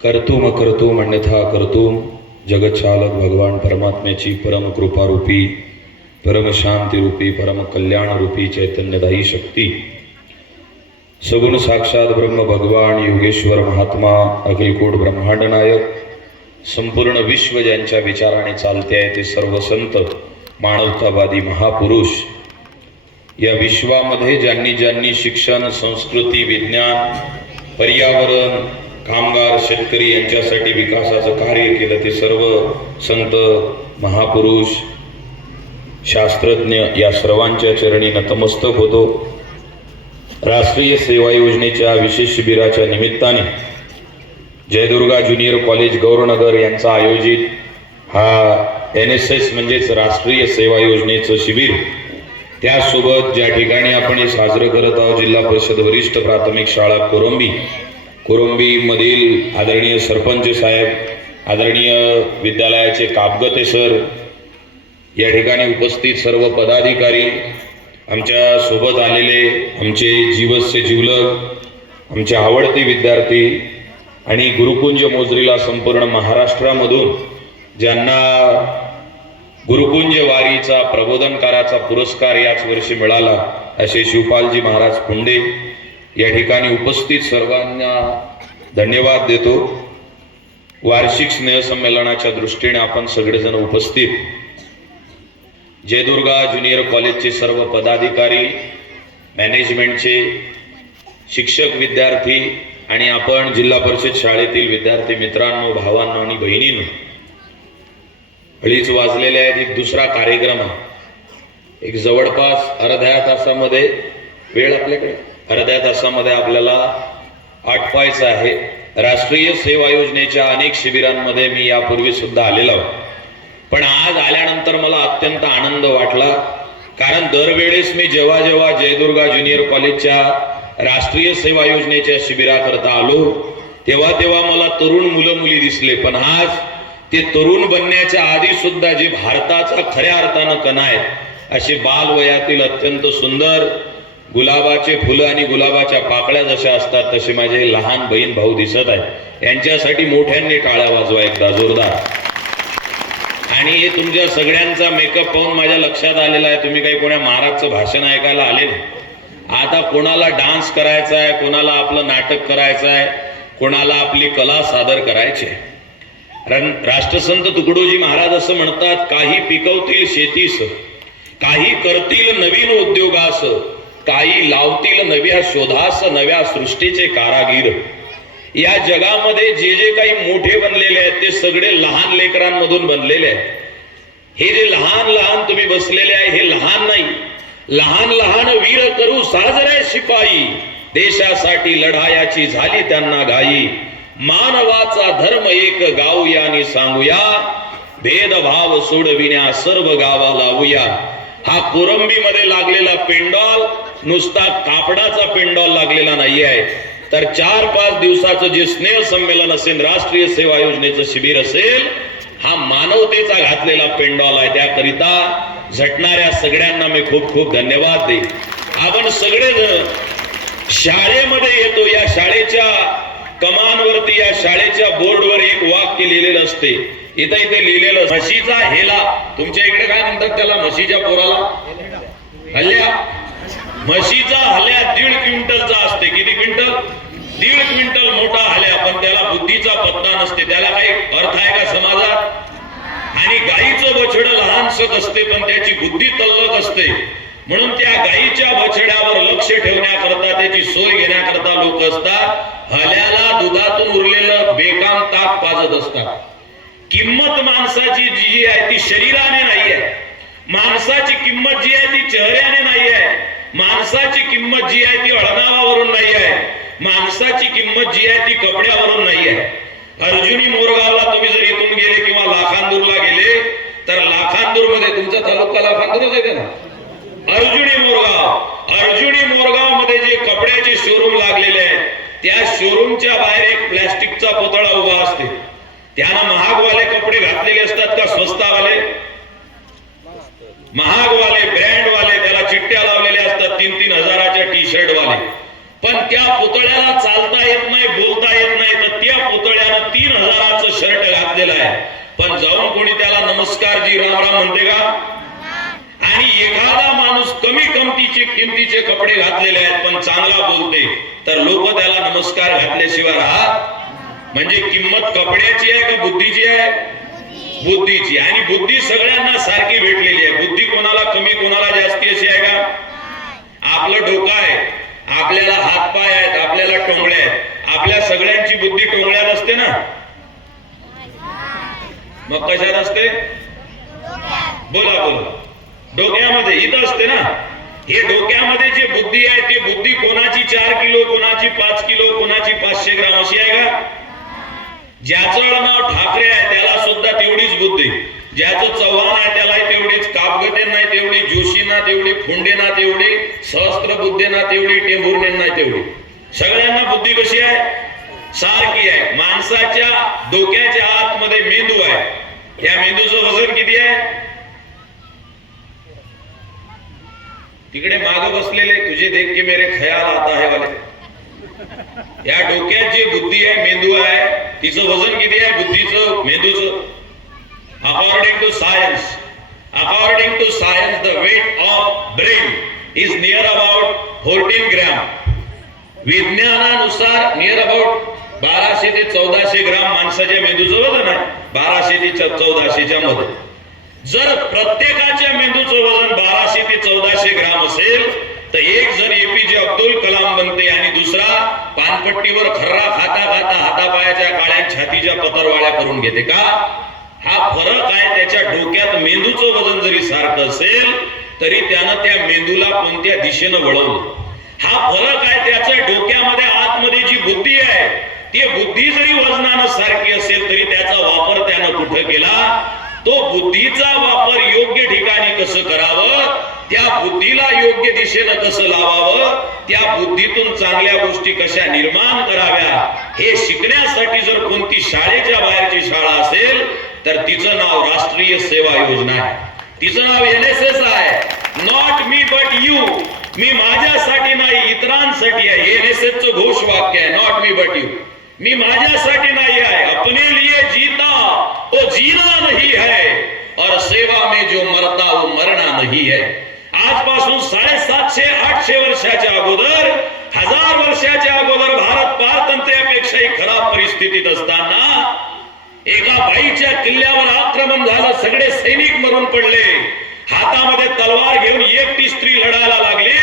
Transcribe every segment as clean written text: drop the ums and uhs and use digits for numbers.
कर्तुम कर्तुम अन्यथा कर्तुम जगतचालक भगवान परमात्म्याची परम कृपारूपी परम शांतीरूपी परम कल्याणरूपी चैतन्यदायी शक्ती सगुण साक्षात ब्रह्म भगवान योगेश्वर महात्मा अखिलकोट ब्रह्मांड नायक संपूर्ण विश्व ज्यांच्या विचाराने चालते आहे ते सर्व संत मानवतावादी महापुरुष या विश्वामध्ये ज्यांनी ज्यांनी शिक्षण संस्कृती विज्ञान पर्यावरण कामगार शेतकरी यांच्यासाठी विकासाचं कार्य केलं ते सर्व संत महापुरुष शास्त्रज्ञ या सर्वांच्या चरणी नतमस्तक होतो। राष्ट्रीय सेवा योजनेच्या विशेष शिबिराच्या निमित्ताने जयदुर्गा ज्युनियर कॉलेज गौरनगर यांचा आयोजित हा NSS म्हणजेच राष्ट्रीय सेवा योजनेचं शिबिर त्यासोबत ज्या ठिकाणी आपण हे साजरं करत आहोत जिल्हा परिषद वरिष्ठ प्राथमिक शाळा कोरंबी मधील आदरणीय सरपंच साहेब आदरणीय विद्यालयाचे कापगते सर या ठिकाणी उपस्थित सर्व पदाधिकारी आमच्या सोबत आलेले आमचे जीवस्य जीवलग आमचे आवडते विद्यार्थी आणि गुरुकुंज मोजरीला संपूर्ण महाराष्ट्रामधून ज्यांना गुरुकुंज वारीचा प्रबोधनकाराचा पुरस्कार याच वर्षी मिळाला असे शिवपालजी महाराज पुंडे या ठिकाणी उपस्थित सर्वांना धन्यवाद देतो। वार्षिक स्नेहसंमेलनाच्या दृष्टीने आपण सगळेजण उपस्थित जयदुर्गा ज्युनियर कॉलेजचे सर्व पदाधिकारी मॅनेजमेंटचे शिक्षक विद्यार्थी आणि आपण जिल्हा परिषद शाळेतील विद्यार्थी मित्रांनो भावांनो आणि बहिणींनो अडीच वाजलेले आहेत। एक दुसरा कार्यक्रम आहे एक जवळपास अर्ध्या तासामध्ये वेळ आपल्याकडे अर्ध्या तासामध्ये आपल्याला आटपायचं आहे। राष्ट्रीय सेवा योजनेच्या अनेक शिबिरांमध्ये मी यापूर्वी सुद्धा आलेलो आहे पण आज आल्यानंतर मला अत्यंत आनंद वाटला कारण दरवेळेस मी जेव्हा जेव्हा जयदुर्गा ज्युनियर कॉलेजच्या राष्ट्रीय सेवा योजनेच्या शिबिराकरता आलो तेव्हा तेव्हा मला तरुण मुलं मुली दिसले पण आज ते तरुण बनण्याच्या आधी सुद्धा जे भारताचा खऱ्या अर्थानं कणा आहेत असे बालवयातील अत्यंत सुंदर गुलाबाचे फुलं आणि गुलाबाच्या पाकळ्या जशा असतात तसे माझे लहान बहीण भाऊ दिसत आहेत। यांच्यासाठी मोठ्यांनी टाळ्या वाजवा एकदा जोरदार। आणि हे तुमच्या सगळ्यांचा मेकअप पाहून माझ्या लक्षात आलेला आहे तुम्ही काही कोणा महाराजचं भाषण ऐकायला आले नाही। आता कोणाला डान्स करायचा आहे कोणाला आपलं नाटक करायचं आहे कोणाला आपली कला सादर करायची आहे। राष्ट्रसंत तुकडोजी महाराज असं म्हणतात काही पिकवतील शेतीस काही करतील नवीन उद्योगास काही लावतील नव्या शोधास नव्या सृष्टीचे कारागीर। या जगामध्ये जे जे काही मोठे बनलेले आहेत ते सगळे लहान लेकरांमधून बनलेले आहेत। हे जे लहान लहान तुम्ही बसलेले आहे हे लहान नाही लहान लहान वीर करू साजरे शिपाई देशासाठी लढायाची झाली त्यांना घाई मानवाचा धर्म एक गाऊया आणि सांगूया भेदभाव सोडविण्या सर्व गावा लावूया। हा कोरंबीमध्ये लागलेला पेंडॉल नुसता कापडाचा पेंडॉल लागलेला नाही आहे तर 4-5 दिवसाचं जे स्नेह संमेलन असेल राष्ट्रीय सेवा योजनेचं शिबिर असेल हा मानवतेचा घातलेला पेंडॉल आहे। त्याकरिता झटणाऱ्या सगळ्यांना मी खूप खूप धन्यवाद देईन। आपण सगळेजण शाळेमध्ये येतो या शाळेच्या कमानवरती या शाळेच्या बोर्डवर एक वाक्य लिहिलेलं असते इथे लिहिलेलं म्हशीचा हेला तुमच्या इकडे काय म्हणतात त्याला म्हशीच्या पोराला हल्ल्या म्हशीचा हल्या 1.5 क्विंटलचा असते। किती क्विंटल 1.5 क्विंटल मोठा हल्या पण त्याला बुद्धीचा पत्ता नसते त्याला काही अर्थ आहे का समाजात। आणि गाईचं बछडं लहानसक असते पण त्याची बुद्धी तल्लक असते म्हणून त्या गाईच्या बछड्यावर लक्ष ठेवण्याकरता त्याची सोय घेण्याकरता लोक असतात हल्याला दुधातून उरलेलं बेकाम ताक पाजत असतात। किंमत माणसाची जी आहे ती शरीराने नाही आहे माणसाची किंमत जी आहे ती चेहऱ्याने नाही आहे माणसाची किंमत जी आहे ती अळनावावरून नाही आहे माणसाची किंमत जी आहे ती कपड्यावरून नाही आहे। अर्जुनी मोरगावला तुम्ही जर इथून गेले किंवा लाखांदूरला गेले तर लाखांदूर मध्ये तुमचा तालुका लाखांदूरच येते ना अर्जुनी मोरगाव मध्ये जे कपड्याचे शोरूम लागलेले आहेत त्या शोरूमच्या बाहेर एक प्लास्टिकचा पुतळा उभा असते त्यानं महागवाले कपडे घातलेले असतात का स्वस्तावाले महागवाले ब्रँडवाले त्याला चिठ्ठ्या लावलेल्या असतात 3-3 हजाराच्या टी शर्ट वाले पण त्या पुतळ्याला चालता येत नाही बोलता येत नाही तर त्या पुतळ्यानं नमस्कारजी राम राम म्हणते का? आणि एखादा माणूस कमी किमतीचे कपडे घातलेले आहेत पण चांगला बोलते तर लोक त्याला नमस्कार घातल्याशिवाय राहत. म्हणजे किंमत कपड्याची आहे का बुद्धीची आहे? बुद्धीची. आणि बुद्धी सगळ्यांना सारखी भेटलेली आहे. बुद्धी कोणाला कमी कोणाला जास्ती अशी आहे का? आपलं डोकं आहे, आपल्याला हातपाय आहेत, आपल्याला टोंगळे आहेत. आपल्या सगळ्यांची बुद्धी टोंगळ्यात असते ना? मग कशात असते? बोला बोला. डोक्यामध्ये. इथं असते ना. हे डोक्यामध्ये जे बुद्धी आहे ती बुद्धी कोणाची 4 किलो, कोणाची 5 किलो, कोणाची 500 ग्राम अशी आहे का? ज्याचं नाव ठाकरे आहे त्याला सुद्धा तेवढीच बुद्धी, ज्याचं चव्हाण आहे त्यालाही तेवढीच, कापगतेंना तेवढी, जोशींना तेवढी, फुंडेंना तेवढी, सहस्त्रबुद्धेंना तेवढी, टेंभुर्णेंना तेवढी. सगळ्यांना बुद्धी कशी आहे? सारखी आहे. माणसाच्या डोक्याच्या आतमध्ये मेंदू आहे. या मेंदूचं वजन किती आहे? तिकडे माग बसलेले तुझे देख के मेरे ख्याल आता है वाले. या डोक्यात जी बुद्धी आहे, मेंदू आहे, तिचं वजन किती आहे? बुद्धीचं, मेंदूचं? According to science the weight of brain is near about 14 gram. विज्ञानानुसार नियर अबाउट 1200 ते 1400 ग्राम माणसाच्या मेंदूचं वजन आहे. 1200 ते 1400च्या मध्ये. जर प्रत्येकाच्या मेंदूचं वजन 1200 ते 1400 ग्राम असेल तर एक जण एपीजे अब्दुल कलाम बनते आणि दुसरा पानपट्टीवर खर्रा खाता खाता हातापायाच्या काळ्या छातीच्या पतरवाळ्या करून घेते का? हा फरक आहे. त्याच्या डोक्यात मेंदूचं वजन जरी सारखं असेल तरी त्यानं त्या मेंदूला कोणत्या दिशेनं वळवलं. हा फरक आहे. त्याच्या डोक्यामध्ये आतमध्ये जी बुद्धी आहे ती बुद्धी जरी वजनानं सारखी असेल तरी त्याचा वापर त्यानं कुठं केला? तो बुद्धीचा वापर योग्य ठिकाणी कसं करावं, त्या बुद्धीला योग्य दिशेनं कसं लावावं, त्या बुद्धीतून चांगल्या गोष्टी कशा निर्माण कराव्या हे शिकण्यासाठी जर कोणती शाळेच्या बाहेरची शाळा असेल तर तिचं नाव राष्ट्रीय सेवा योजना आहे. तिचं नाव NSS आहे. Not me but you. मी माझ्यासाठी नाही इतरांसाठी आहे. NSSचं घोषवाक्य आहे. Not me but you. मी माझ्यासाठी नाही आहे. अपने लिए जीता वो जीना नहीं है और सेवा में जो मरता वो मरना नहीं है. आजपासून 750-800 वर्षाच्या अगोदर, 1000 वर्षाच्या अगोदर भारत पारतंत्र्यापेक्षाही खराब परिस्थितीत असताना एका बाईच्या किल्ल्यावर आक्रमण झालं. सगळे सैनिक मरून पडले. हातामध्ये तलवार घेऊन एकटी स्त्री लढायला लागली.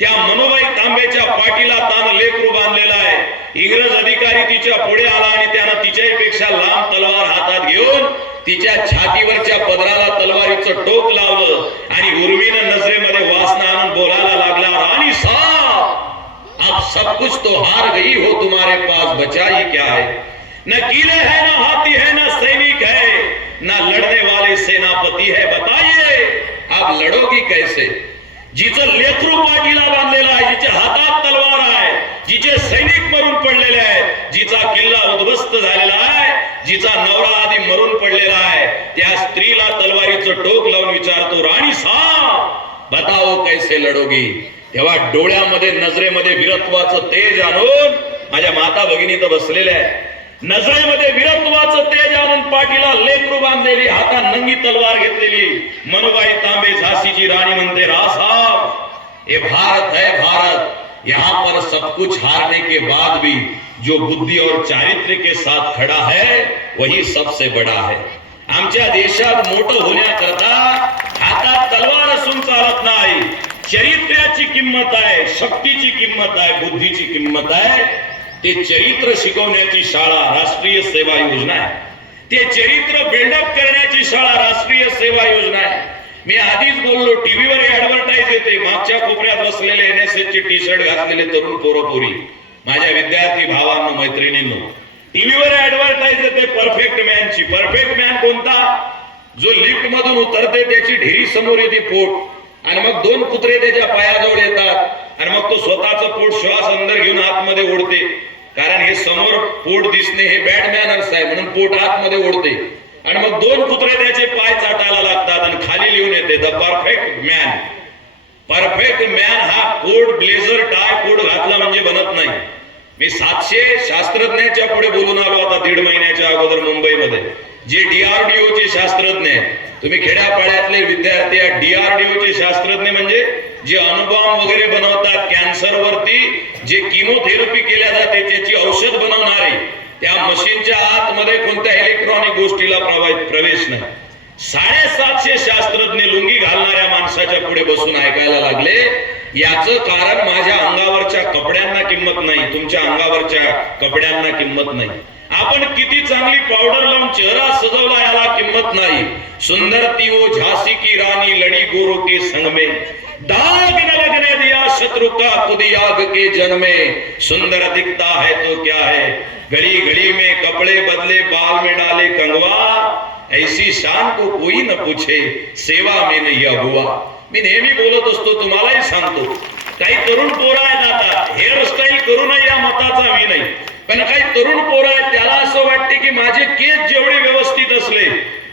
त्या मनुबाई तांबेच्या पाठीला तान लेकरू बांधलेला आहे. इंग्रज अधिकारी तिच्या पुढे आला आणि त्यानं तिच्यापेक्षा लांब तलवार हातात घेऊन तिच्या छातीवरच्या पदराला तलवारीचं टोक लावलं आणि उर्मीनं नजरेमध्ये वासना आणून बोलायला लागला, राणी साहब अब सब कुछ तो हार गई हो, तुम्हारे पास बचा ही क्या है? न किले है, न हाथी है, न सैनिक है, न लड़ने वाले सेनापति है. बताइए अब लड़ोगी कैसे? जिचं लेकरू पाठीला बांधलेला आहे, जिच्या हातात तलवार आहे, जिचे सैनिक मरून पडलेले आहेत, जिचा किल्ला उद्ध्वस्त झालेला आहे, जिचा नवरा आधी मरून पडलेला आहे, त्या स्त्रीला तलवारीचं टोक लावून विचारतो, राणी साहब बताओ कैसे लढोगी? तेव्हा डोळ्यामध्ये नजरेमध्ये वीरत्वाचं तेज आणून, माझ्या माता भगिनी तर बसलेल्या आहेत, नजरेमध्ये वीरत्वाचं तेज आणून पाठीला लेकरू बांधलेली, हातात नंगी तलवार घेतलेली मनुबाई तांबे झाशीची राणी म्हणते, रा साहब ये भारत है, भारत. यहाँ पर सब कुछ हारने के बाद भी जो बुद्धि और चारित्र्य के साथ खड़ा है वही सबसे बड़ा है. आमच्या देशात मोठं होण्याकरता हातात तलवार असून चालत नाही. चरित्र्याची किंमत आहे, शक्तीची किंमत आहे, बुद्धीची किंमत आहे. ते चरित्र शिकवण्याची शाळा राष्ट्रीय सेवा योजना आहे. ते चरित्र बिल्डअप करण्याची शाळा राष्ट्रीय सेवा योजना आहे. मी आधीच बोललो, टीव्हीवर ऍडव्हर्टाईज येते, मागच्या कोपऱ्यात बसलेले NSS ची टी शर्ट घातलेले तरुण पोरपोरी, माझ्या विद्यार्थी भावांनो मैत्रिणींनो, टीव्हीवर ऍडव्हर्टाईज येते परफेक्ट मॅनची. परफेक्ट मॅन कोणता? जो लिफ्ट मधून उतरते त्याची ढेरी समोर येते पोट आणि मग 2 कुत्रे त्याच्या पायाजवळ येतात आणि मग तो स्वतःचं पोट श्वास अंदर घेऊन आतमध्ये ओढते. कारण हे समोर पोट दिसणे हे बॅड मॅनर्स आहे म्हणून पोट आतमध्ये ओढते आणि मग 2 कुत्रे त्याचे पाय चाटायला लागतात आणि खाली लिहून येते the perfect man. Perfect man हा कोट, ब्लेझर, टाय कोट घातला म्हणजे बनत नाही. मी 700 शास्त्रज्ञांच्या पुढे बोलून आलो आता 1.5 महिन्याच्या अगोदर मुंबईमध्ये, जे DRDO चे शास्त्रज्ञ आहेत. तुम्ही खेड्यापाड्यातले विद्यार्थी, DRDO चे शास्त्रज्ञ म्हणजे जे अणुबॉम्ब वगैरे बनवतात, कॅन्सरवरती जे किमोथेरपी केल्या जाते त्याची औषध बनवणारे, त्या मशीनच्या आतमध्ये कोणत्या इलेक्ट्रॉनिक गोष्टीला प्रवेश नाही. 750 शास्त्रज्ञ लुंगी घालणाऱ्या माणसाच्या पुढे बसून ऐकायला लागले. याचं कारण माझ्या अंगावरच्या कपड्यांना किंमत नाही, तुमच्या अंगावरच्या कपड्यांना किंमत नाही. आपण किती चांगली पावडर लावून चेहरा सजवला याला किंमत नाही. सुंदर ती वो झांसी की रानी लड़ी गोरों के संग में, दाग न लगने दिया शत्रु का खुद आग के जन्मे. सुंदर दिखता है तो क्या है, घड़ी घड़ी में कपड़े बदले, बाल में डाले कंगवा, ऐसी शान को कोई न पूछे, सेवा में नहीं हुआ. मी नेहमी बोलत असतो, तुम्हालाही सांगतो, काही तरुण पोरं आहेत आता हेअरस्टाईल करू नये या मताचा मी नाही, पण काही तरुण पोरं आहेत त्याला असं वाटते की माझे केस जेवढे व्यवस्थित असले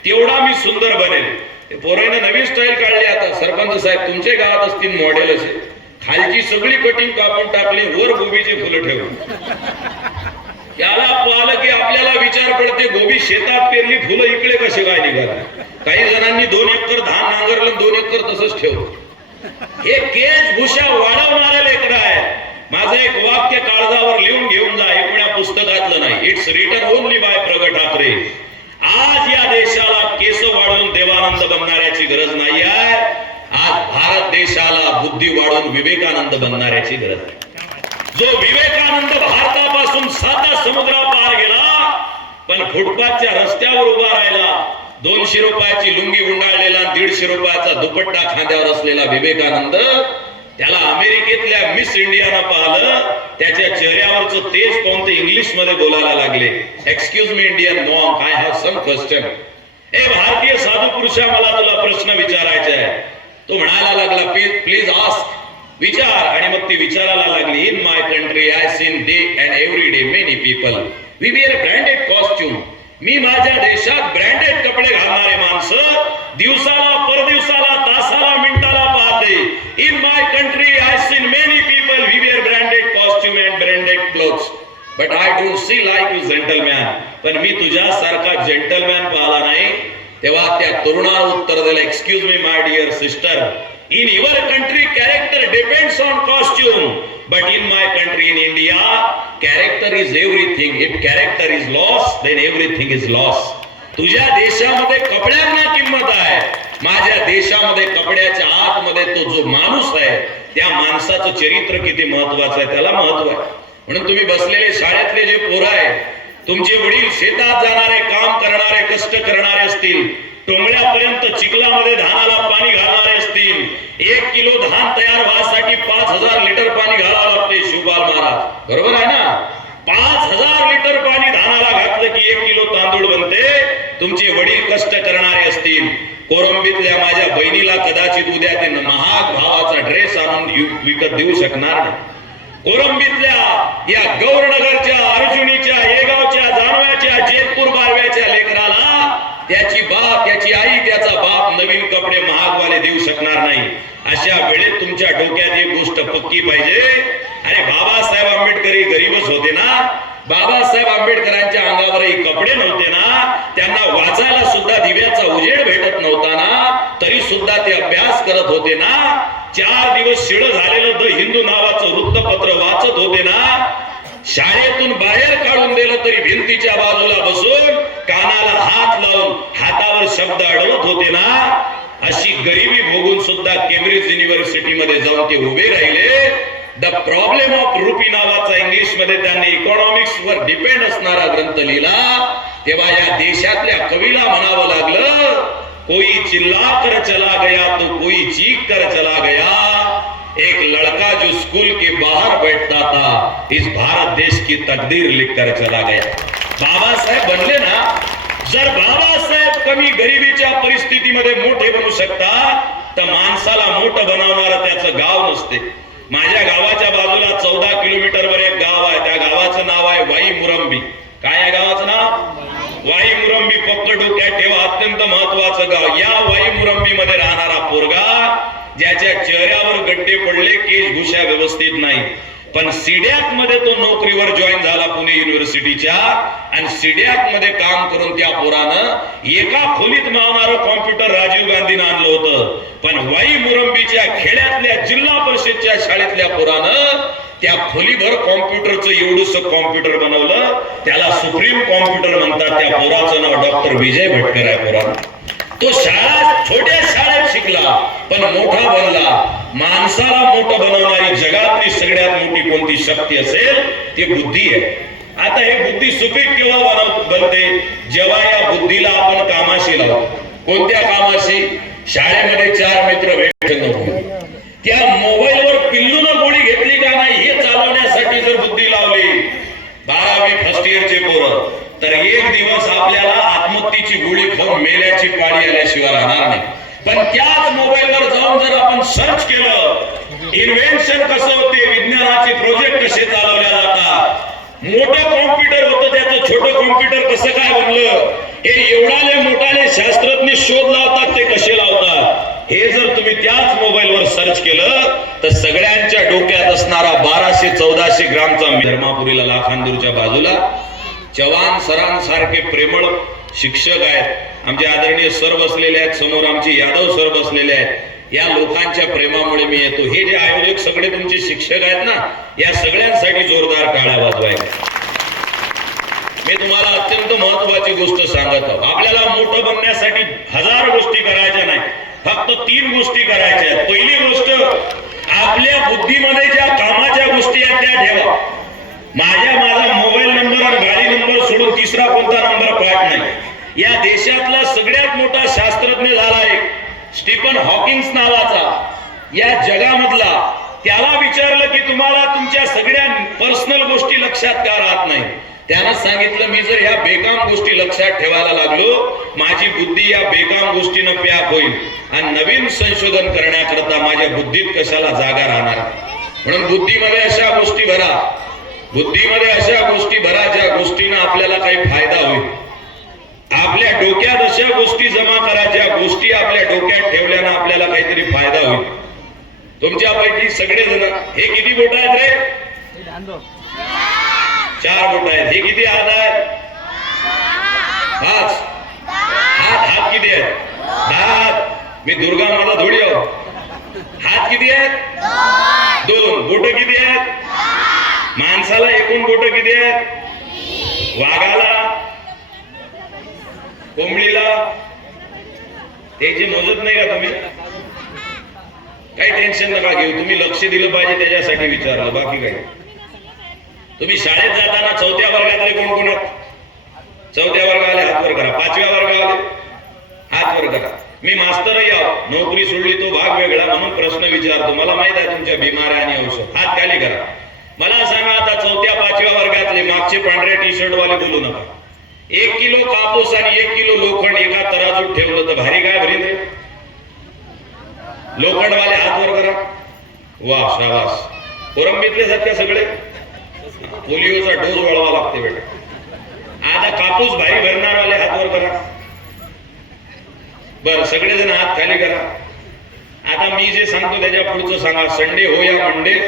तेवढा मी सुंदर बनेल. ते पोराने नवीन स्टाईल काढली आता. सरपंच साहेब, तुमच्या गावात असतील मॉडेल असे, खालची सगळी कटिंग कापून टाकली, वर गोबीचे फुलं ठेवून. याला पाहिलं की आपल्याला विचार पडते, गोबी शेतात पेरली, फुलं इकडे कसे काय निघाले. काही जणांनी 2 एकर धान नांगरलं, 2 एकर तसंच ठेवलं. हे केस भूषा वाढवणारे लेकरं आहे. माझं एक वाक्य काळजावर लिहून घेऊन जा, हे कोण्या पुस्तकातलं नाही. इट्स रिटन ओनली बाय प्रगट ठाकरे. आज या देशाला केस वाढवून देवानंद बनणाऱ्याची गरज नाही आहे. आज भारत देशाला बुद्धी वाढवून विवेकानंद बनणाऱ्याची गरज आहे. जो विवेकानंद भारतापासून 7 समुद्रापार गेला, पण फुटपाथच्या रस्त्यावर उभा राहिला, 200 रुपयाची लुंगी गुंडाळलेला, 150 रुपयाचा दुपट्टा खांद्यावर असलेला विवेकानंद, त्याला अमेरिकेतल्या मिस इंडियानं पाहिलं, त्याच्या चेहऱ्यावरचं तेज पाहून ते इंग्लिश मध्ये बोलायला लागले. Excuse me Indian mom, I have some question. ए भारतीय साधू पुरुषा, मला तुला प्रश्न विचारायचा आहे. तो म्हणायला लागला, प्लीज आस्क, विचार. आणि मग ती विचारायला लागली. In my country I seen day and every day many people we wear branded costume. मी माझ्या देशात ब्रँडेड कपडे घालणारे माणसं दिवसाला, परदिवसाला, तासाला, मिनिटाला पाहते. In my country I seen many people we wear branded costume and branded clothes, but I don't see like you gentleman. पण मी तुझ्यासारखा जेंटलमॅन पाहिला नाही. तेव्हा त्या तरुणाला उत्तर दिलं, excuse me my dear sister, in your country character depends on costume, but in my country in India character is everything. If character is lost, then everything is lost. तुझ्या देशामध्ये कपड्यांना किंमत आहे, माझ्या देशामध्ये कपड्याच्या आतमध्ये तो जो माणूस आहे, त्या माणसाचं चरित्र किती महत्वाचं आहे, त्याला महत्व आहे. म्हणून तुम्ही बसलेले शाळेतले जे पोरं आहे, तुमचे वडील शेतात जाणारे, काम करणारे, कष्ट करणारे असतील, टोंगळ्यापर्यंत चिखलामध्ये धानाला पाणी घालणारे असतील, 1 किलो धान तयार व्हायसाठी 5000 लिटर पाणी घालावं लागते. शिवपाल महाराज, बरोबर आहे ना? 5000 लिटर पाणी धानाला घातलं की 1 किलो तांदूळ बनते. तुमचे वडील कष्ट करणारे असतील, कोरंबीतल्या माझ्या बहिणीला कदाचित उद्या ते महाग भावाचा ड्रेस आणून विकत देऊ शकणार नाही. कोरंबीतल्या या गौरनगरच्या, अर्जुनीच्या, येगावच्या, जानव्याच्या, जेतपूर बारव्याच्या लेकराला त्याची बाप, त्याची आई, त्याचा बाप नवीन कपडे महागवाले देऊ शकणार नाही. अशा वेळेत तुमच्या डोक्यात एक गोष्ट पक्की पाहिजे. अरे बाबासाहेब आंबेडकर गरीबच होते ना, बाबासाहेब आंबेडकरांच्या अंगावरही कपडे नव्हते ना, त्यांना वाचायला सुद्धा दिव्याचा उजेड भेटत नव्हता ना, तरी सुद्धा ते अभ्यास करत होते ना. 4 दिवस शिळ झालेलं द हिंदू नावाचं वृत्तपत्र वाचत होते ना. शाळेतून बाहेर काढून दिलं तरी भिंतीच्या बाजूला बसून कानाला हात लावून हातावर शब्द अडवत होते ना. अशी गरिबी भोगून सुद्धा केम्ब्रिज युनिव्हर्सिटी मध्ये जाऊन ते उभे राहिले. द प्रॉब्लेम ऑफ रुपी नावाचा इंग्लिश मध्ये त्यांनी इकॉनॉमिक्स वर डिपेंड असणारा ग्रंथ लिहिला. तेव्हा या देशातल्या कवीला म्हणावं लागलं, कोई चिल्ला कर चला गया तो कोई चीख कर चला गया, एक लड़का जो स्कूल के बाहर बैठता था इस भारत देश की तकदीर लिखकर चला गया. बाबासाहेब बनले ना. जर बाबासाहेब कमी गरिबीच्या परिस्थितीमध्ये मोठे बनू शकतात, तर माणसाला मोठं बनवणारं त्याचं गाव नसते. माझ्या गावाच्या बाजूला 14 किलोमीटरवर एक गाव आहे. त्या गावाचं नाव आहे वाई मुरंबी. काय आहे गावाचं नाव? वाई मुरंबी. पक्क डोक्यात ठेवा, अत्यंत महत्वाचं गाव. या वाई मुरंबी मध्ये राहणारा पोरगा, ज्याच्या चेहऱ्यावर गड्डे पडले, केशभूषा व्यवस्थित नाही, पण सीडॅक मध्ये तो नोकरीवर जॉईन झाला पुणे युनिव्हर्सिटीच्या, आणि सीडॅक मध्ये काम करून त्या पोरानं एका खोलीत मावणारं कॉम्प्युटर राजीव गांधीनं आणलं होतं. पण वाई मुरंबीच्या खेड्यातल्या जिल्हा परिषदच्या शाळेतल्या पोरानं त्या खोलीभर कॉम्प्युटरचं एवढंसं कॉम्प्युटर बनवलं. त्याला सुप्रीम कॉम्प्युटर म्हणतात. त्या पोराचं नाव डॉक्टर विजय भटकर आहे. पोरा तो छोट्या शाळेत शिकला पण मोठा बनला. माणसाला मोठं बनवणारी जगातली सगळ्यात मोठी कोणती शक्ती असेल ती बुद्धी आहे. आता हे बुद्धी सुपीक केव्हा बनते? जेव्हा या बुद्धीला आपण कामाशी लावतो. कोणत्या कामाशी? शाळेमध्ये 4 मित्र भेटले, त्या मोबाईलवर पिल्लूनं गोळी घेतली का नाही हे चालवण्यासाठी जर बुद्धी लावली, 12वी फर्स्ट इयरचे पोरं, तर एक दिवस आपल्याला आत्महत्येची गोळी खाऊन मेल्याची पाळी आल्याशिवाय राहणार नाही. पण त्याच मोबाईलवर जाऊन जर आपण सर्च केलं, इन्व्हेन्शन कसं होते, विज्ञानाचे प्रोजेक्ट कसे चालवले जातात, मोठं कॉम्प्युटर होतं त्याचं छोटं कॉम्प्युटर कसं काय बनलं, हे एवढाले मोठाले शास्त्रज्ञ शोध लावतात ते कसे लावतात, हे जर तुम्ही त्याच मोबाईलवर सर्च केलं तर सगळ्यांच्या डोक्यात असणारा 1200-1400 ग्रामचा धर्मापुरीला लाखांदूरच्या बाजूला चव्हाण सरांसारखे प्रेमळ शिक्षक आहेत. आमचे आदरणीय सर बसलेले आहेत समोर, आमचे यादव सर बसलेले आहेत. या लोकांच्या प्रेमामुळे मी येतो. हे जे आयोजक सगळे तुमचे शिक्षक आहेत ना, या सगळ्यांसाठी जोरदार टाळ्या वाजवायच्या. मी तुम्हाला अत्यंत महत्वाची गोष्ट सांगत आहोत. आपल्याला मोठं बनण्यासाठी 1000 गोष्टी करायच्या नाही, फक्त 3 गोष्टी करायच्या आहेत. पहिली गोष्ट, आपल्या बुद्धीमध्ये ज्या कामाच्या गोष्टी आहेत त्या ठेवा. माझा मोबाईल नंबर आणि गाडी नंबर सोडून तिसरा कोणता नंबर पाठ नाही. या देशातला सगळ्यात मोठा शास्त्रज्ञ झाला एक स्टीफन हॉकिन्स नावाचा, या जगामधला. त्याला विचारलं की तुम्हाला तुमच्या सगळ्या पर्सनल गोष्टी लक्षात का राहत नाही? त्यानं सांगितलं, मी जर ह्या बेकाम गोष्टी लक्षात ठेवायला लागलो, माझी बुद्धी या बेकाम गोष्टीनं पॅक होईल आणि नवीन संशोधन करण्याकरता माझ्या बुद्धीत कशाला जागा राहणार. म्हणून बुद्धीमध्ये अशा गोष्टी भरा, बुद्धीमध्ये अशा गोष्टी भरा ज्या गोष्टीनं आपल्याला काही फायदा होईल. आपल्या डोक्यात अशा गोष्टी जमा करा ज्या गोष्टी आपल्या डोक्यात ठेवल्यानं आपल्याला काहीतरी फायदा होईल. तुमच्यापैकी सगळेजण, हे किती बोट आहेत रे? 4 बोट आहेत. हे किती हात आहेत? 5. हात किती आहेत? 10 हात. मी दुर्गा माता थोडी आहो. हात किती आहेत? 2. बोट किती आहेत? माणसाला एकूण बोट किती आहेत? वाघाला, कोंबडीला, त्याची मोजत नाही का तुम्ही? काही टेन्शन नका घेऊ, तुम्ही लक्ष दिलं पाहिजे त्याच्यासाठी विचारलं, बाकी काही. तुम्ही शाळेत जाताना 4थ्या वर्गातले कोण कोण आहेत? 4थ्या वर्गाले हात वर करा. 5व्या वर्गाले हात वर करा. मी मास्तरही आहो, नोकरी सोडली तो भाग वेगळा, म्हणून प्रश्न विचारतो. मला माहित आहे तुमच्या बिमाऱ्या आणि औषध. हात खाली करा. मला सांगा, आता 4थ्या-5व्या वर्गातले मागचे पांढऱ्या टी शर्ट वाले बोलू नका. 1 किलो कापूस आणि 1 किलो लोखंड एका तराजूत ठेवलं तर भारी काय भरीत आहे? लोखंडवाले हात वर करा. वा, शाबास. कोरंबीतले आहेत का सगळे? पोलिओचा डोस वळवा लागते बेटा. आता कापूस भारी भरणारवाले हात वर करा. बर, सगळेजण हात खाली करा. आता मी जे सांगतो त्याच्या पुढचं सांगा. संडे हो या मंडे?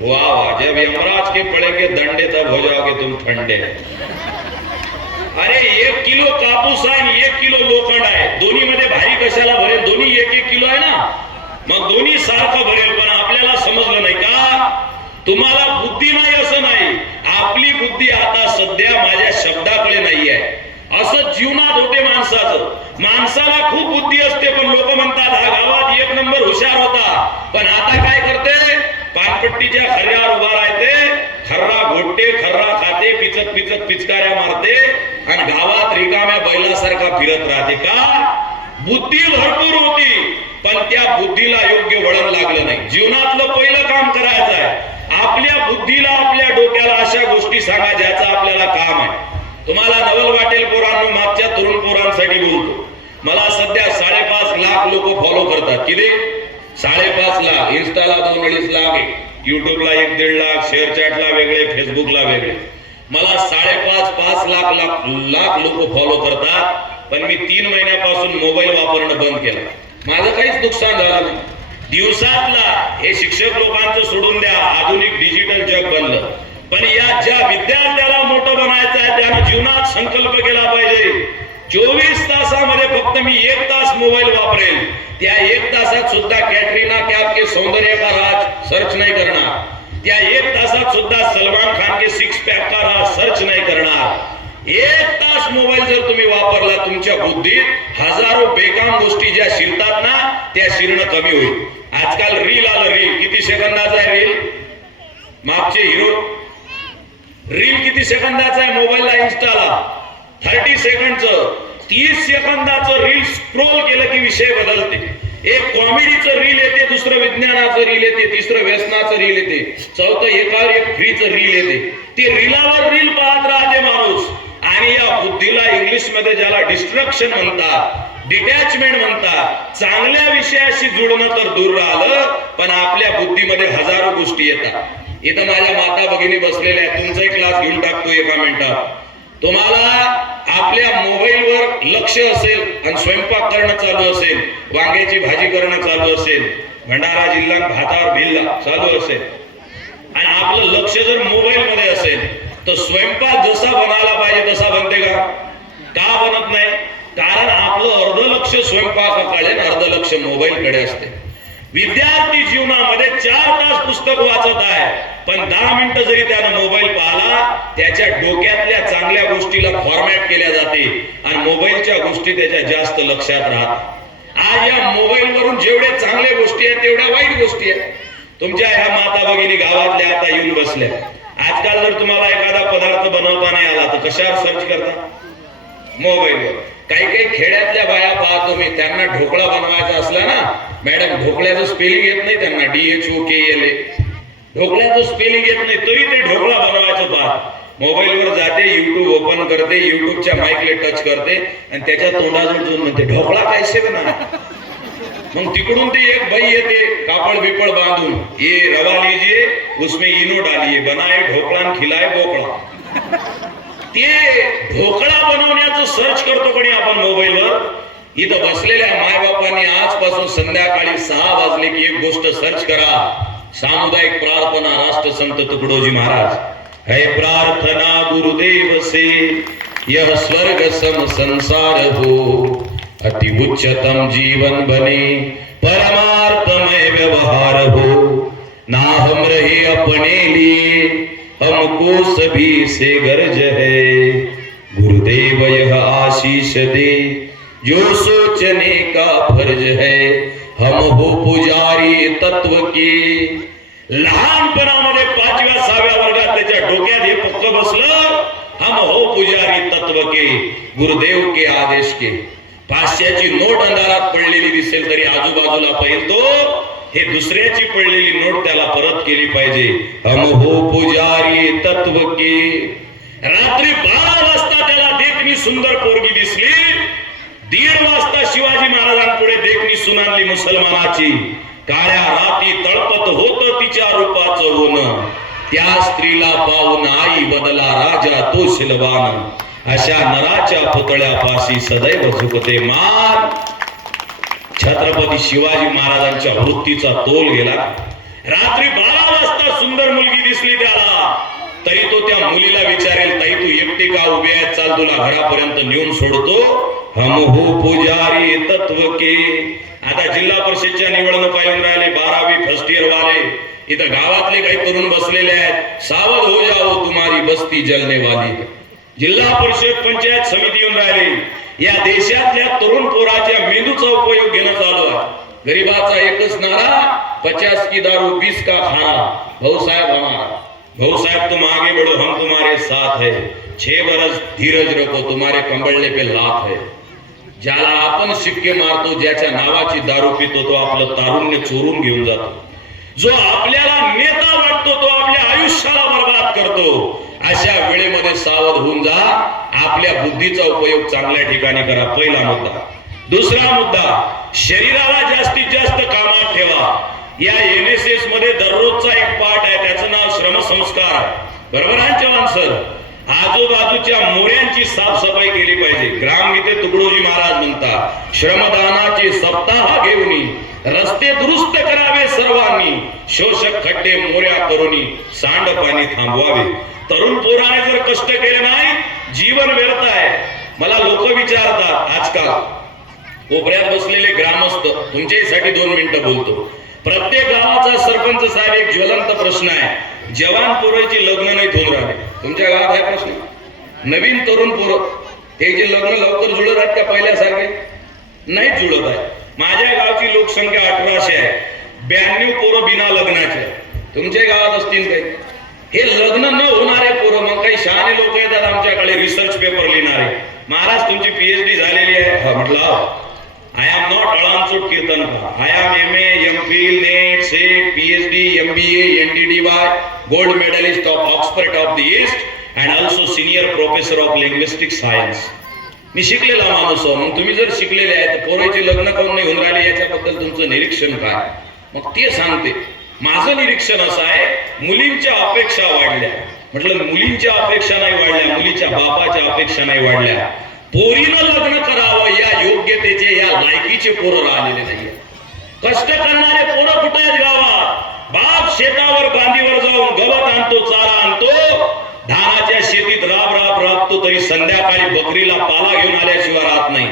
वाह वाह, जब यमराज के पड़ेंगे दंडे तब हो जाओगे तुम ठंडे. अरे 1 किलो कापूस आहे आणि 1 किलो लोखंड आहे. दोन्ही मध्ये भारी कशाला भरेल? दोन्ही 1-1 किलो आहे ना, मग दोन्ही सारखं भरेल. पण आपल्याला समजलं नाही का? तुम्हाला बुद्धी नाही असं नाही, आपली बुद्धी आता सध्या माझ्या शब्दाकडे नाही आहे. असं जीवनात होते माणसाचं. माणसाला खूप बुद्धी असते, पण लोक म्हणतात हा गावात 1 नंबर हुशार होता, पण आता काय करते? पानपट्टीच्या खर्यावर उभा राहते, खर्रा घोटते, खर्रा खाते, पिचक पिचक पिचकाऱ्या मारते आणि गावात रिकाम्या बैलासारखा फिरत राहते. का? बुद्धी भरपूर होती, पण त्या बुद्धीला योग्य वळण लागलं नाही. जीवनातलं पहिलं काम करायचं आहे, आपल्या बुद्धीला, आपल्या डोक्याला अशा गोष्टी सांगा ज्याचा आपल्याला काम आहे. तुम्हाला नवल वाटेल पोरांनो, मागच्या तरुण पोरांसाठी बोलतो. मला सध्या 5.5 लाख लोक फॉलो करतात. किती? 5.5 लाख. इन्स्टाला 2-2.5 लाख, युट्यूबला 1-1.5 लाख, शेअर चॅटला वेगळे, फेसबुकला वेगळे. मला 5.5 लाख लोक फॉलो करतात. पण मी 3 महिन्यापासून मोबाईल वापरणं बंद केलं. माझं काहीच नुकसान झालं नाही. दिवसातला हे शिक्षक लोकांचं सोडून द्या, आधुनिक डिजिटल जग बनलं, पण या ज्या विद्यार्थ्याला मोठं बनायचं आहे त्यानं जीवनात संकल्प केला पाहिजे. 24 तासामध्ये फक्त मी 1 तास मोबाईल वापरेल, त्या 1 तासात सुद्धा कॅटरीना कैफ के सौंदर्य का राज सर्च नहीं करणार, त्या 1 तासात सुद्धा सलमान खान के 6 पैक का राज सर्च नहीं करणार. 1 तास मोबाईल जर तुम्ही वापरला, तुमच्या बुद्धीत हजारो बेकाम गोष्टी ज्या शिरतात ना, त्या शिरणं कमी होईल. आजकाल रील आलं, रील किती सेकंदाचा आहे रील? मागचे हिरो रील किती सेकंदाचा आहे मोबाईलला, इन्स्टाला 30 सेकंडचं. 30 सेकंदाचं रील स्क्रोल केलं की विषय बदलते. एक कॉमेडीचं रील येते, दुसरं विज्ञानाचं रील येते, तिसरं व्यसनाचं रील येते, चौथं एकावर एक फ्रीचं रील येते. ते रीलावर रील पाहत राहते माणूस. आणि या बुद्धीला इंग्लिश मध्ये ज्याला डिस्ट्रक्शन म्हणतात, डिटॅचमेंट म्हणतात, चांगल्या विषयाशी जुळणं तर दूर राहिलं, पण आपल्या बुद्धीमध्ये हजारो गोष्टी येतात. इथं माझ्या माता भगिनी बसलेल्या आहेत, तुमचाही क्लास घेऊन टाकतो एका मिनिटात. तुम्हाला आपल्या मोबाईलवर लक्ष असेल आणि स्वयंपाक करणं चालू असेल, वांग्याची भाजी करणं चालू असेल, भंडारा जिल्हा भातावर भिल्ला चालू असेल, आणि आपलं लक्ष जर मोबाईल मध्ये असेल, तर स्वयंपाक जसा बनायला पाहिजे तसा बनते का? का बनत नाही? कारण आपलं अर्ध लक्ष स्वयंपाकाकडे आणि अर्ध लक्ष मोबाईलकडे असते. विद्यार्थी जीवनामध्ये 4 तास पुस्तक वाचत आहे, पण 10 मिनिटं जरी त्यानं मोबाईल पाहिला, त्याच्या डोक्यातल्या चांगल्या गोष्टीला फॉर्मॅट केल्या जाते आणि मोबाईलच्या गोष्टी त्याच्या जास्त लक्षात राहतात. आज या मोबाईलवरून जेवढे चांगल्या गोष्टी आहेत तेवढ्या वाईट गोष्टी आहेत. तुमच्या ह्या माता भगिनी गावातल्या आता येऊन बसल्या. आजकाल जर तुम्हाला एखादा पदार्थ बनवता नाही आला तर कशावर सर्च करता? मोबाईलवर. काही काही खेड्यातल्या बाया पाहतो मी, त्यांना ढोकळा बनवायचा असला ना, मॅडम ढोकळ्याचं स्पेलिंग येत नाही त्यांना, DHOKLA, ढोकळ्याचं स्पेलिंग येत नाही, तरी ते ढोकळा बनवायचं पाहत मोबाईलवर जाते, युट्यूब ओपन करते, युट्यूबच्या माईकले टच करते आणि त्याच्या तोंडाजवळ जाऊन म्हणते ढोकळा कैसे बना. मग तिकडून ते एक बाई येते कापड बिपड बांधून, ये रवा लीजिए उसमें इनो डालिए, बनाए ढोकळा खिलाए बोकळा. ते ढोकळा बनवण्याचं सर्च करतो कोणी आपण मोबाईलवर. इथं बसलेल्या मायबापांनी आजपासून संध्याकाळी 6 वाजले की एक गोष्ट सर्च करा, सामुदायिक प्रार्थना राष्ट्रसंत तुकडोजी महाराज. है प्रार्थना गुरुदेव से यह स्वर्ग सम संसार हो, अति उच्चतम जीवन बने परमार्थमय व्यवहार हो, ना हम रहे अपने लिए हमको सभी से गर्ज है, गुरुदेव यह आशीष दे जो सोचने का फर्ज है, हम हो पुजारी तत्व के. लहानपणामध्ये 5व्या 6व्या वर्गात त्याच्या डोक्यात हे पक्क बसलं, हम हो पुजारी तत्व के, गुरुदेव के आदेश के. 500ची नोट अंधारात पडलेली दिसेल तरी आजूबाजूला पाहिजे तो हे दुसऱ्याची पडलेली नोट त्याला परत केली पाहिजे. हम हो पुजारी तत्व के. रात्री 12 वाजता त्याला देखणी सुंदर पोरगी दिसली, 1:30 वाजता शिवाजी महाराजांपुढे देखणी सुनानली मुसलमानाची. काळ्या राती तळपत होत तिच्या रूपाचं ऊन, त्या स्त्रीला पाहून आई बदला राजा तो शिलवान. अशा नराच्या पुतळ्यापाशी सदैव झुकते मान. छत्रपती शिवाजी महाराजांच्या वृत्तीचा तोल गेला. रात्री 12 वाजता सुंदर मुलगी दिसली त्याला, तरी तो त्या मुलीला विचारेल, ताई तू एकटी का उभी आहे, चाल तुला घरापर्यंत नेऊन सोडतो. हम हो पुजारी तत्व के. आता जिल्हा परिषदच्या निवडणुका येऊन राहिले, 12वी फर्स्ट इयर वाले इथं गावातले काही तरुण बसलेले आहेत. सावध हो जाओ तुम्हारी बस्ती जलने वाली. जिल्हा परिषद पंचायत समिती येऊन राहिली. या देशातल्या तरुण पोराच्या मेंदूचा उपयोग घेणं चालू आहे. गरीबाचा एकच नारा, 50 की दारू 20 का खाना, भाऊसाहेब हमारा. भाऊसाहेब तुम आगे बढ़ो हम तुम्हारे साथ है, 6 बरस धीरज रखो तुम्हारे कंबळले पे लात है. ज्याला आपण शिक्के मारतो, ज्याच्या नावाची दारू पितो, तो आपलं तारुण्य चोरून घेऊन जातो. जो आपल्याला नेता वाटतो तो आपल्या आयुष्याला बर्बाद करतो. अशा वेळेमध्ये सावध होऊन जा, आपल्या बुद्धीचा उपयोग चांगल्या ठिकाणी करा. पहिला मुद्दा. दुसरा मुद्दा, शरीराला जास्तीत जास्त कामात ठेवा. या NSS मध्ये दररोजचा एक पाठ आहे, त्याचं नाव श्रमसंस्कार. बरोबर आहे चव्हाण सर? आजूबाजूच्या मोऱ्यांची साफसफाई केली पाहिजे. ग्रामगीते तुकडोजी महाराज म्हणतात, श्रमदानाचे सप्ताह घेऊनी रस्ते दुरुस्त करावे सर्वांनी, शोषक खड्डे मोऱ्या करूनी सांडपाणी थांबवावे. तरुण पोराने जर कष्ट केले नाही, जीवन व्यर्थ आहे. मला लोक विचारतात आजकाल, कोपऱ्यात बसलेले ग्रामस्थ, तुमच्यासाठी 2 मिनिटं बोलतो. प्रत्येक गावाचा सरपंच साहेब एक ज्वलंत प्रश्न आहे, जवान पोरांची लग्न नाही होऊन राहिले. तुमच्या गावात आहे प्रश्न? नवीन तरुण पोरं त्याचे लग्न लवकर जुळत आहेत का पहिल्यासारखे? नाही जुळत आहे. माझ्या गावची लोकसंख्या 1800 आहे, 92 पोरं बिना लग्नाचे. तुमच्या गावात असतील काही? हे लग्न न होणारे पोरं. मग काही शहाणे लोक येतात आमच्याकडे रिसर्च पेपर लिहिणारे, महाराज तुमची PhD झालेली आहे. म्हटलं आय एम नॉट अळांचोट कीर्तनकार. I am MA, MPhil, NET, SET, PhD, MBA, NDDY, gold medalist of Oxford of the east and also senior professor of linguistic science. मी शिकलेला माणूस आहे. मग तुम्ही जर शिकलेले आहे तर पोरांची लग्न करून नाही होऊन राहिले, याच्याबद्दल तुमचं निरीक्षण काय? मग ते सांगते. माझं निरीक्षण असं आहे, मुलींच्या अपेक्षा वाढल्या. म्हटलं मुलींच्या अपेक्षा नाही वाढल्या, मुलीच्या बापाच्या अपेक्षा नाही वाढल्या. पोरीनं लग्न करावं या योग्यतेचे, या लायकीचे पोरं राहिलेले नाही. कष्ट करणारे पोरं कुठे आहेत गावात? बाप शेतावर बांधीवर जाऊन गवत आणतो, चारा आणतो, धानाच्या शेतीत राब राब राबतो, तरी संध्याकाळी बकरीला पाला घेऊन आल्याशिवाय राहत नाही.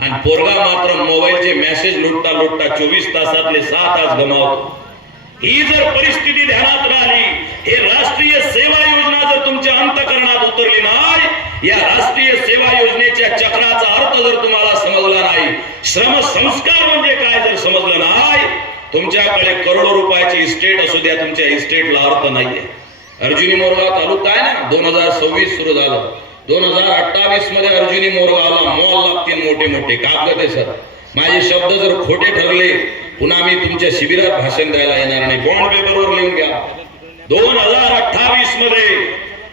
आणि पोरगा मात्र मोबाईलचे मेसेज लुटता लुटता 24 तासातले 6 तास गमावतो. ही जर परिस्थिती ध्यानात राहिली, हे राष्ट्रीय सेवा योजना जर तुमच्या अंतःकरणात उतरली नाही, या राष्ट्रीय सेवा योजनेच्या चक्राचा अर्थ जर तुम्हाला समजला नाही, श्रम संस्कार म्हणजे काय जर समजलं नाही, तुमच्याकडे करोडो रुपयाची इस्टेट असू द्या, तुमच्या इस्टेटला अर्थ नाहीये. अर्जुनी मोरगाव तालुका आहे ना, 2026 सुरू झालं. 2028 मध्ये अर्जुनी मोरगावला मॉल लागतील मोठे मोठे. कागद आहे सर, माझे शब्द जर खोटे ठरले पुन्हा मी तुमच्या शिबिरात भाषण द्यायला येणार नाही. बॉन्ड पेपरवर लिहून घ्या. 2028 मध्ये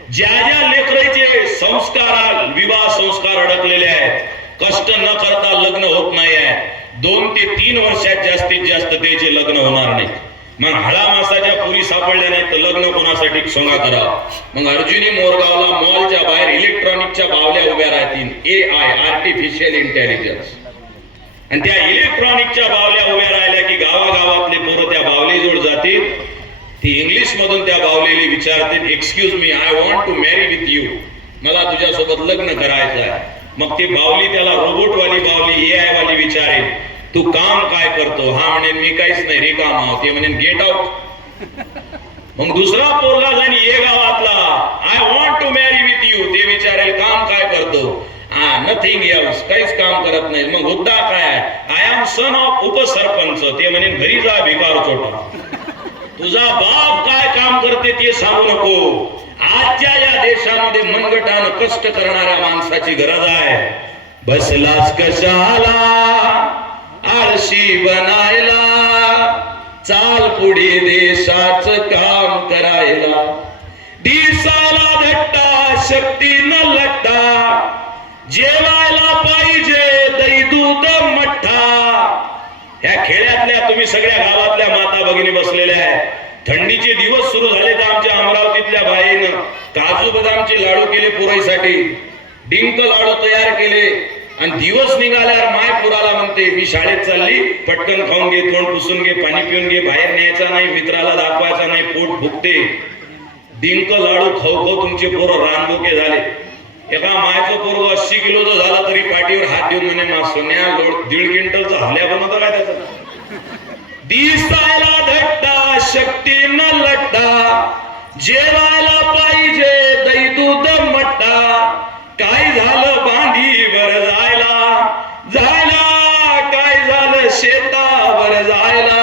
ज्या ज्या लेकरांचे संस्कार, विवाह संस्कार अडकलेले आहेत, कष्ट न करता लग्न होत नाही आहे, 2 ते 3 वर्षात जास्तीत जास्त त्याचे लग्न होणार नाही. मग हळा मासाच्या पुरी सापडल्या नाही तर लग्न कोणासाठी सोंगा करा. मग अर्जुनी मोरगावला मॉलच्या बाहेर इलेक्ट्रॉनिकच्या बावल्या उभ्या राहतील, AI, आर्टिफिशियल इंटेलिजन्स. आणि त्या इलेक्ट्रॉनिकच्या बावल्या उभ्या राहिल्या की गावागावातले पोरं त्या बावलीजवळ जातील. ती इंग्लिश मधून त्या बावलेली विचारतील, excuse me, I want to marry with you, मला तुझ्यासोबत लग्न करायचं आहे. मग ती बावली त्याला रोबोटवाली बावली, AI वाली विचारेल, तू काम काय करतो? हा म्हणेन मी काहीच नाही, रिकामा आहोत. ते म्हणेन गेट आउट. मग दुसरा पोरगा जाणी ये गावातला, I want to marry with you, ते विचारेल काम काय करतो? नथिंग एल्स, काहीच काम करत नाही. मग मुद्दा काय आहे? आय एम सन ऑफ उपसरपंच, ते म्हणेन घरी जा भिकार चोटा. तुझा बाप काय काम करते ते सांगू नको. आजच्या या देशामध्ये मनगटानं कष्ट करणाऱ्या माणसाची गरज आहे. बसलाच कशाला आळशी बनायला, चाल पुढे देशाचं काम करायला. दिसाला धट्टा शक्ती न लट्टा, जेवायला पाहिजे दही दूध मठ्ठा. ह्या खेड्यातल्या तुम्ही सगळ्या गावातल्या माता भगिनी बसलेल्या आहेत. थंडीचे दिवस सुरू झाले तर आमच्या अमरावतीतल्या बाईनं काजू बदामचे लाडू केले पुराईसाठी, डिंक लाडू तयार केले. आणि दिवस निघाल्यावर माय पुराला म्हणते, मी शाळेत चालली, पटकन खाऊन घे, तोंड पुसून घे, पाणी पिऊन घे, बाहेर न्यायचा नाही, मित्राला दाखवायचा नाही, पोट भुकते. डिंक लाडू खाऊ खाऊ तुमचे पोरं रानबोके झाले. एका मायचं पोरग 80 किलोचं झालं तरी पाठीवर हात देऊन म्हणे, मा सोन्या 1.5 क्विंटलचा हल्या बनवता काय त्याचा? दिसायला धट्टा शक्ती न लट्टा, जेवायला पाहिजे दही दूध मट्टा. काय झालं बांधीवर जायला, काय झालं शेतावर जायला.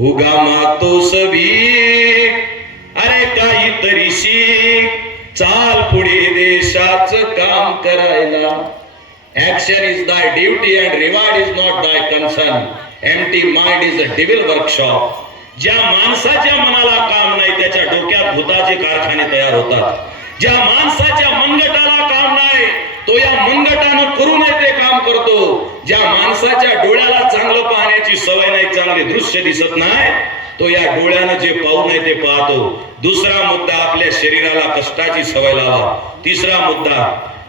उगा मातोस भीक, अरे काहीतरी शिक, चाल पुढे देशाचं काम करायला. Action is thy duty and reward is not thy concern. Empty mind is a devil workshop. ज्या माणसाच्या मनाला काम नाही त्याच्या डोक्यात भूताचे कारखाने तयार होतात. ज्या माणसाच्या मनगटाला काम नाही तो या मनगटानं करू नये ते काम करतो. ज्या माणसाच्या डोळ्याला चांगलं पाहण्याची सवय नाही, चांगले दृश्य दिसत नाही, तो या डोळ्यानं जे पाहू नये ते पाहतो. दुसरा मुद्दा, आपल्या शरीराला कष्टाची सवय लावा. तिसरा मुद्दा,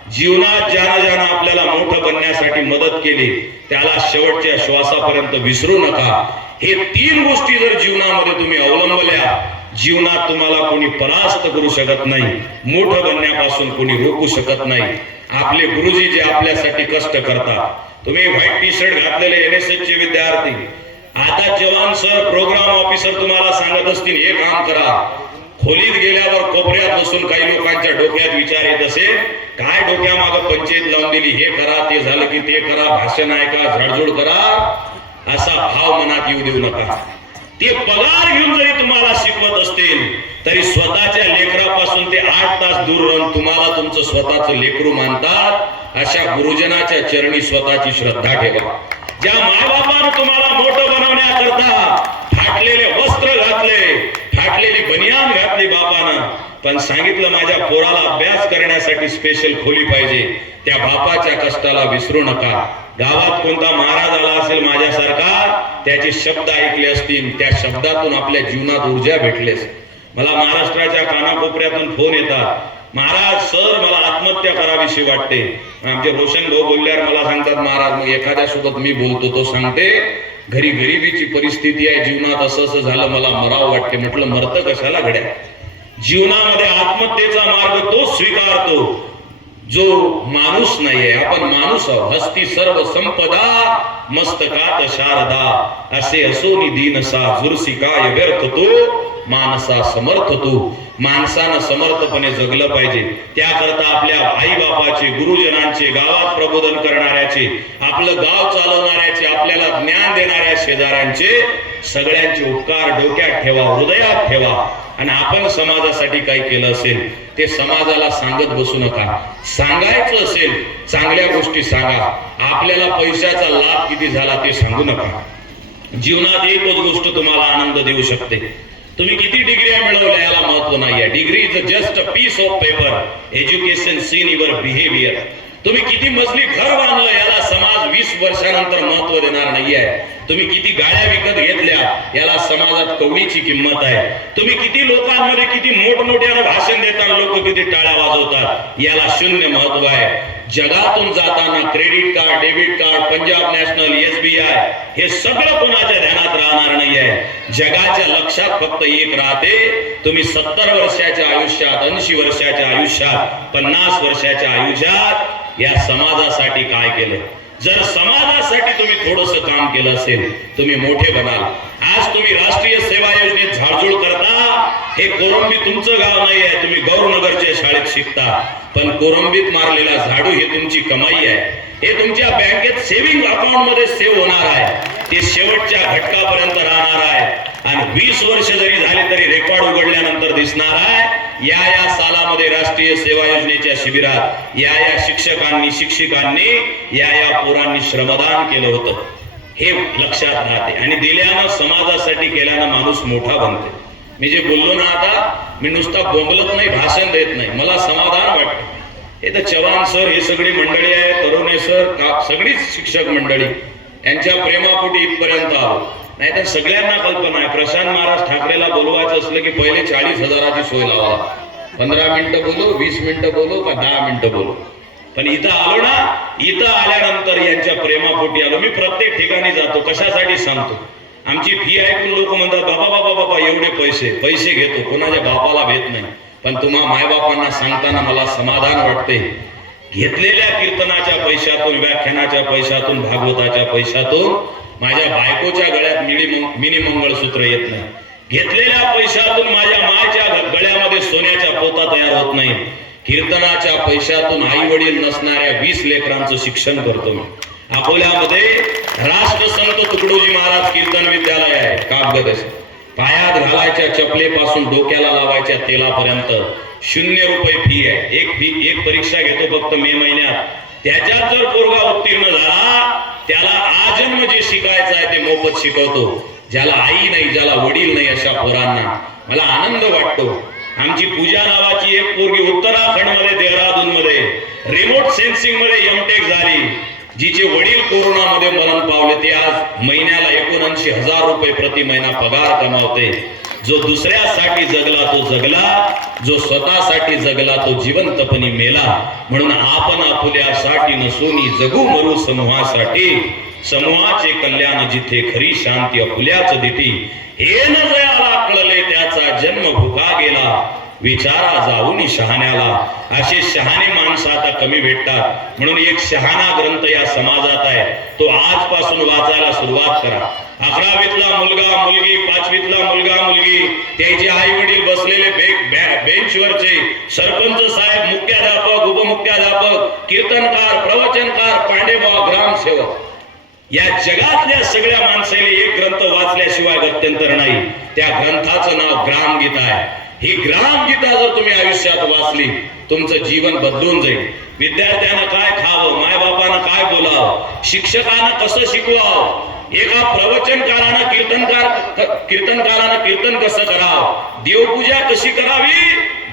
जीवनात ज्यानं आपल्याला मोठं बनण्यासाठी मदत केली त्याला शेवटच्या श्वासापर्यंत विसरू नका. हे 3 गोष्टी जर जीवनामध्ये तुम्ही अवलंबल्या, जीवनात तुम्हाला कोणी परास्त करू शकत नाही, मोठं बनण्यापासून कोणी रोखू शकत नाही. आपले गुरुजी जे आपल्यासाठी कष्ट करतात, तुम्ही व्हाईट टी शर्ट घातलेले NSS चे विद्यार्थी, आता जवान सर, प्रोग्राम ऑफिसर तुम्हाला सांगत असतील हे काम करा. खोलीत गेल्यावर कोपऱ्यात बसून काही लोकांच्या डोक्यात विचार येत असेल, काय डोक्यामागं पंचायत लावून दिली, हे करा, ते झालं की ते करा, भाषण ऐका, झाडझूड करा, असा भाव मनात येऊ देऊ नका. ते पगार घेऊन जरी तुम्हाला शिकवत असतील तरी स्वतःच्या लेकरापासून ते 8 तास दूर राहून तुम्हाला तुमचं स्वतःचं लेकरू मानतात. अशा गुरुजनाच्या चरणी स्वतःची श्रद्धा ठेवा. ज्या मायबापानं तुम्हाला मोठं बनवण्याकरता फाटलेले वस्त्र घातले, फाटलेली बनियान घातली बापानं, पण सांगितलं माझ्या पोराला अभ्यास करण्यासाठी स्पेशल खोली पाहिजे, त्या बापाच्या कष्टाला विसरू नका. गावात कोणता महाराज आला असेल माझ्यासारखा, त्याचे शब्द ऐकले असतील, त्या शब्दातून आपल्या जीवनात ऊर्जा भेटलेस. मला महाराष्ट्राच्या कानाकोपऱ्यातून फोन येतात, महाराज सर मला आत्महत्या करावीशी वाटते. आमचे रोशन भाऊ बोलल्यावर मला सांगतात, महाराज मग एखाद्यासोबत मी बोलतो, तो सांगते घरी गरिबीची परिस्थिती आहे, जीवनात असं असं झालं, मला मरावं वाटते. म्हटलं मरतं कशाला घड्या. जीवनामध्ये आत्महत्येचा मार्ग तो स्वीकारतो जो माणूस नाहीये. आपण माणूस आहोत. हस्ती सर्व संपदा मस्तकात शारदा, असे असोनी दीनसा झुरसी काय व्यर्थ तो मानसा समर्थ तू. माणसानं समर्थपणे जगलं पाहिजे. त्याकरता आपल्या आई बापाचे, गुरुजनांचे, गावात प्रबोधन करणाऱ्याचे, आपलं गाव चालवणाऱ्याचे, आपल्याला ज्ञान देणाऱ्या शेजाऱ्यांचे, सगळ्यांचे उपकार डोक्यात ठेवा, हृदयात ठेवा. आणि आपण समाजासाठी काही केलं असेल ते समाजाला सांगत बसू नका. सांगायचं असेल चांगल्या गोष्टी सांगा. आपल्याला पैशाचा लाभ किती झाला ते सांगू नका. जीवनात एकच गोष्ट तुम्हाला आनंद देऊ शकते. तुम्ही किती डिग्र्या मिळवल्या याला महत्व नाहीये. Degree is just a piece of paper. Education seen your behaviour. तुम्ही किती मजली घर बांधलं याला समाज 20 वर्षानंतर महत्व देणार नाहीये. तुम्ही किती गाड्या विकत घेतल्या याला समाजात कवडीची किंमत आहे. तुम्ही किती लोकांमध्ये किती मोठमोठ्यानं भाषण देताना लोक किती टाळ्या वाजवतात याला शून्य महत्व आहे. जगातून जाताना credit card, debit card, Punjab national, SBI हे सगळं कोणाच्या ध्यानात राहणार नाही आहे. जगाच्या लक्षात फक्त एक राहते, तुम्ही 70 वर्षाच्या आयुष्यात, 80 वर्षाच्या आयुष्यात, 50 वर्षाच्या आयुष्यात या समाजासाठी काय केलं. जर समाजासाठी तुम्ही थोडंसं काम केलं असेल तुम्ही मोठे बनाल. आज तुम्ही राष्ट्रीय सेवा योजनेत झाडझूड करता. हे कोरंबी तुमचं गाव नाही आहे, तुम्ही गौरनगरच्या शाळेत शिकता, पण कोरंबीत मारलेला झाडू हे तुमची कमाई आहे. हे तुमच्या बँकेत सेव्हिंग अकाउंट मध्ये सेव्ह होणार आहे. ते शेवटच्या घटकापर्यंत राहणार आहे. आणि 20 वर्ष जरी झाले तरी रेकॉर्ड उघडल्यानंतर दिसणार आहे. या सालामध्ये राष्ट्रीय सेवा योजनेच्या शिबिरात या शिक्षकांनी, शिक्षिकांनी, या पोरांनी श्रमदान केलं होतं. हे लक्षात राहते. आणि दिल्यानं, समाजासाठी केल्यानं माणूस मोठा बनते. मी जे बोललो ना आता, मी नुसता बोंबलत नाही, भाषण देत नाही, मला समाधान वाटतं. हे तर चव्हाण सर, हे सगळी मंडळी आहे, तरुणे सर, सगळीच शिक्षक मंडळी, यांच्या प्रेमापोटी इथपर्यंत आलो. नाही तर सगळ्यांना कल्पना आहे, प्रशांत महाराज ठाकरेला बोलवायचं असलं की पहिले 40,000ची सोय लावा. 15 मिनिटं बोलो, 20 मिनिटं बोलो का 10 मिनिटं बोलो. पण इथं आलो ना, इथं आल्यानंतर यांच्या प्रेमापोटी आलो. मी प्रत्येक ठिकाणी जातो. कशासाठी सांगतो, आमची फी ऐकून लोक म्हणतात बाबा बाबा बाबा एवढे पैसे घेतो. कोणाच्या बापाला भेट नाही, पण तुम्हा मायबापांना सांगताना मला समाधान वाटते. घेतलेल्या कीर्तनाच्या पैशातून, व्याख्यानाच्या पैशातून, भागवताच्या पैशातून माझ्या बायकोच्या गळ्यात मिनी मंगळसूत्र येत नाही. घेतलेल्या पैशातून माझ्या मायच्या गळ्यामध्ये सोन्याच्या पोता तयार होत नाही. कीर्तनाच्या पैशातून आई वडील नसणाऱ्या 20 लेकरांचं शिक्षण करतो मी. अकोल्यामध्ये राष्ट्रसंत तुकडोजी महाराज कीर्तन विद्यालय आहे. कागद पायात घालायच्या चपलेपासून डोक्याला लावायच्या तेलापर्यंत 0 रुपये फी आहे. एक परीक्षा घेतो फक्त मे महिन्यात. त्याच्यात जर पोरगा उत्तीर्ण झाला त्याला आजन्म जे शिकायचं आहे ते मोफत शिकवतो. ज्याला आई नाही, ज्याला वडील नाही, अशा पोरांना मला आनंद वाटतो. आमची पूजा नावाची एक पोरगी उत्तराखंड मध्ये, देहरादून मध्ये रिमोट सेन्सिंग मध्ये MTech झाली. जिचे वडील कोरोनामध्ये मरण पावले ते आज महिन्याला 79,000 रुपये प्रति महिना पगार कमावते. जो दुसऱ्यासाठी जगला तो जगला, जो स्वतःसाठी जगला तो जिवंतपणी मेला. म्हणून आपण आपुल्यासाठी नसून जगू मरू समूहासाठी. समूहाचे कल्याण जिथे खरी शांती आपुल्याच दिठी. हे न जयाला कळले त्याचा जन्म भुका गेला, विचारा जाऊन शहाण्याला. असे शहाणे माणसं आता कमी भेटतात. म्हणून एक शहाणा ग्रंथ या समाजात आहे, तो आजपासून वाचायला सुरुवात करा. 11वीतला मुलगा मुलगी, 5वीतला मुलगा मुलगी, त्याचे आई वडील बसलेले बेंचवरचे, सरपंच साहेब, मुख्याध्यापक, उपमुख्याध्यापक, कीर्तनकार, प्रवचनकार, पांडेबा, ग्रामसेवक, या जगातल्या सगळ्या माणसाने एक ग्रंथ वाचल्याशिवाय गत्यंतर नाही. त्या ग्रंथाचं नाव ग्रामगीता आहे. ही ग्रामगीता जर तुम्ही आयुष्यात वाचली, तुमचं जीवन बदलून जाईल. विद्यार्थ्यांना काय खावं, मायबापानं काय बोलावं, शिक्षकांना कसं शिकवावं, एका प्रवचनकारानं कीर्तनकारानं कीर्तन कसं करावं, देवपूजा कशी करावी,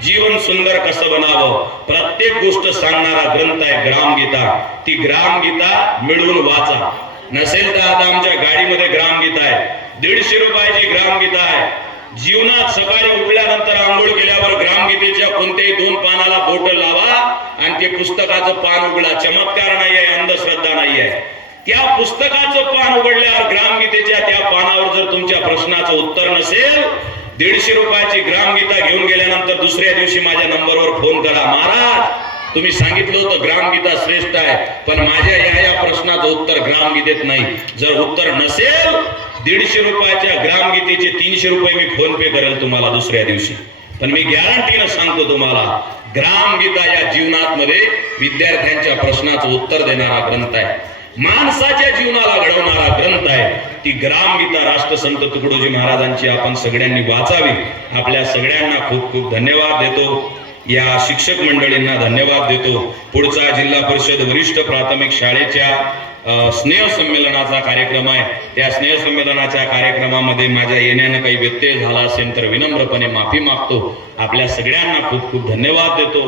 जीवन सुंदर कसं बनावं, प्रत्येक गोष्ट सांगणारा ग्रंथ आहे ग्रामगीता. ती ग्रामगीता मिळून वाचा. नसेल तर आता आमच्या गाडीमध्ये ग्रामगीता आहे, 150 रुपयाची ग्रामगीता आहे. जीवनात सकाळी उठल्यानंतर आंघोळ केल्यावर ग्रामगीतेच्या कोणत्याही 2 पानाला बोट लावा आणि ते पुस्तकाचं पान उघडा. चमत्कार नाही आहे, अंधश्रद्धा नाही आहे. त्या पुस्तकाचं पान उघडल्यावर ग्रामगीतेच्या त्या पानावर जर तुमच्या प्रश्नाचं उत्तर नसेल, 150 रुपयाची ग्रामगीता घेऊन गेल्यानंतर दुसऱ्या दिवशी माझ्या नंबरवर फोन करा. महाराज, तुम्ही सांगितलं होतं ग्रामगीता श्रेष्ठ आहे, पण माझ्या या प्रश्नाचं उत्तर ग्रामगीतेत नाही. जर उत्तर नसेल, 150 रुपयाच्या ग्रामगीतेचे 300 रुपये मी फोन पे करेल तुम्हाला दुसऱ्या दिवशी. पण मी गॅरंटीनं सांगतो तुम्हाला, ग्रामगीता या जीवनामध्ये विद्यार्थ्यांच्या प्रश्नाचं उत्तर देणारा ग्रंथ आहे, माणसाच्या जीवनाला घडवणारा ग्रंथ आहे. ती ग्रामगीता राष्ट्रसंत तुकडोजी महाराजांची आपण सगळ्यांनी वाचावी. आपल्या सगळ्यांना खूप खूप धन्यवाद देतो. या शिक्षक मंडळींना धन्यवाद देतो. पुढचा जिल्हा परिषद वरिष्ठ प्राथमिक शाळेच्या स्नेह संमेलनाचा कार्यक्रम आहे. त्या स्नेह संमेलनाच्या कार्यक्रमामध्ये माझ्या येण्यानं काही व्यत्यय झाला असेल तर विनम्रपणे माफी मागतो. आपल्या सगळ्यांना खूप खूप धन्यवाद देतो.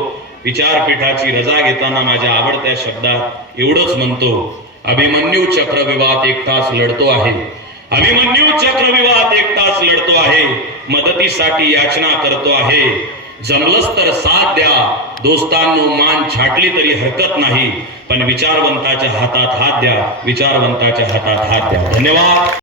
विचारपीठाची रजा घेताना माझ्या आवडत्या शब्दात एवढंच म्हणतो, अभिमन्यू चक्रव्यूहात एकटाच लढतो आहे. अभिमन्यू चक्रव्यूहात एकटाच लढतो आहे. मदतीसाठी याचना करतो आहे. जमलंच तर साथ द्या. दोस्तांनो, मान छाटली तरी हरकत नाही, पण विचारवंताच्या हातात हात द्या. विचारवंताच्या हातात हात द्या. धन्यवाद.